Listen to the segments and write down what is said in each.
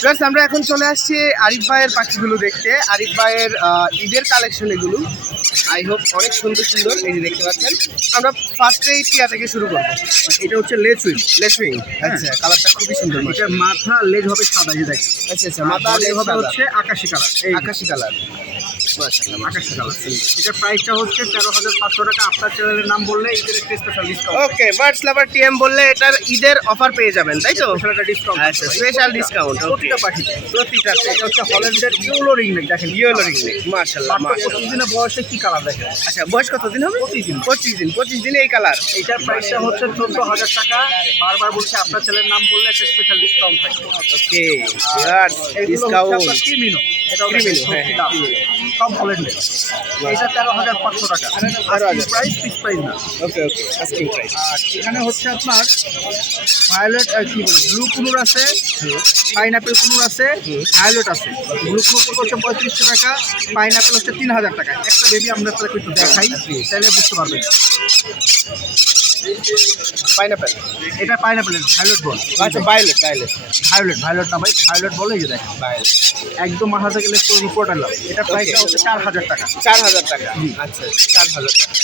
Plus আমরা এখন চলে আসছি আরিফ ভাইয়ের পাখিগুলো দেখতে। আরিফ ভাইয়ের ঈদের কালেকশন এগুলো আই হোপ অনেক সুন্দর সুন্দর। এই যে দেখতে পাচ্ছেন, আমরা ফার্স্টেই টিয়া থেকে শুরু করবো। এটা হচ্ছে লেসুইং। লেসুইং, আচ্ছা কালারটা খুবই সুন্দর। এটার মাথা লেজ হবে সাদা, এই দেখেন। আচ্ছা আচ্ছা, মাথা লেজ হবে সাদা। হচ্ছে আকাশি কালার। আকাশি কালার, মাশাআল্লাহ আকাশি কালার। এটার প্রাইসটা হচ্ছে 13,500 টাকা। আপনার চ্যানেলের নাম বললে ঈদের একটা স্পেশাল ডিসকাউন্ট। ওকে, বার্ডস লাভার টিএম বললে এটার ঈদের অফার পেয়ে যাবেন, তাই তো? স্পেশাল একটা ডিসকাউন্ট। আচ্ছা, স্পেশাল ডিসকাউন্ট প্রতিটা পাখিতে। প্রতিটাতে। এটা হচ্ছে হল্যান্ডের ইয়েলো রিংনেক, দেখেন ইয়েলো রিংনেক, মাশাআল্লাহ মাত্র মাশাআল্লাহ। 25 দিনের বয়সে কি কালার দেখেন। আচ্ছা, বয়স কতদিন হবে? 25 দিন। 25 দিনে এই কালার। এটার প্রাইসটা হচ্ছে 14,000 টাকা। বারবার বলছি আপনার চ্যানেলের নাম বললে একটা স্পেশাল ডিসকাউন্ট থাকবে। ওকে, বিয়ার্স ডিসকাউন্ট। ক্রিমিনো, এটা ক্রিমিনো, হ্যাঁ হ্যাঁ, সব হল্যান্ডের। এটা 13,500 টাকা। 13,000 প্রাইস ফিক্স প্রাইস না। ওকে ওকে, আস্কিং প্রাইস। আর এখানে হচ্ছে আপনার ভায়োলেট কি ব্লু কুনুর আছে, পাইনাপেল কুনুর আছে, ভায়োলেট আছে। ব্লু কুনুর হচ্ছে 3500 টাকা, পাইনাপেল হচ্ছে 3,000 টাকা। একটা বেবি আমরা আপনাকে একটু দেখাই, তাহলে বুঝতে পারবেন। পাইনাপেল, এটা পাইনাপেলের ভায়োলেট বল। আচ্ছা ভায়োলেট, ভায়োলেট ভায়োলেট না ভাই, ভায়োলেট বলে এই যে দেখেন, ভায়োলেট। একদম মাথা থেকে রিপোর্ট আনলাম। এটা প্রাইসটা হচ্ছে 4,000 টাকা। 4,000 টাকা, আচ্ছা 4,000 টাকা।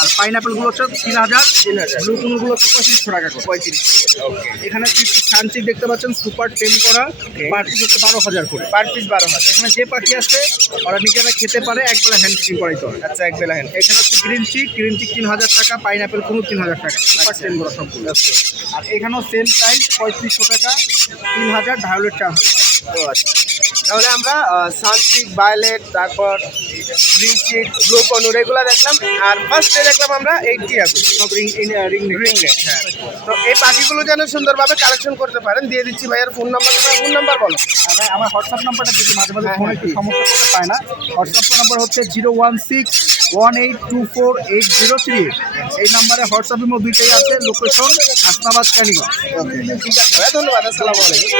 আর পাইনাপেলগুলো হচ্ছে 3,000, 3,000, ব্লু কুনুরগুলো হচ্ছে 3500 টাকা করে। 35। ওকে, এখানে কিছু সানচিক দেখতে পাচ্ছেন, সুপার টেম করা, পার পিস হচ্ছে 12,000 করে। Per piece 12,000। এখানে যে পাখি আছে ওরা নিজেরা খেতে পারে, একবেলা হ্যান্ড ফিডিং করাইতে হবে। আচ্ছা, এক বেলা হ্যান্ড। এখানে হচ্ছে গ্রিন চিক 3,000 টাকা, পাইনাপেল কোনো 3,000 টাকা, সুপার টেম করা সবগুলো। আর এখানেও সেম প্রাইস 3500 টাকা, 3,000, ভায়োলেট 4,000। ও আচ্ছা, তাহলে আমরা সানচিক, ভায়োলেট, তারপর গ্রিন চিক, ব্লু কনুর এগুলো দেখলাম। আর ফার্স্টে দেখলাম আমরা এই টিয়াগুলো, সব রিংনেক। হ্যাঁ। তো এই পাখিগুলো যেন সুন্দরভাবে কালেকশন করতে পারেন, দিয়ে দিচ্ছি ভাইয়ের ফোন নাম্বার। ফোন নাম্বার বলো। ভাই আমার হোয়াটসঅ্যাপ নাম্বারটা যদি মাঝে মাঝে হ্যাঁ, ফোনে একটু সমস্যা করতে পায় না। হোয়াটসঅ্যাপ নাম্বার হচ্ছে 01618248038। এই নাম্বারে হোয়াটসঅ্যাপ ইমো দুইটাই আছে। লোকেশন হাসনাবাদ, কালীগঞ্জ। ওকে, ঠিক আছে ভাই, ধন্যবাদ। আসসালামু আলাইকুম।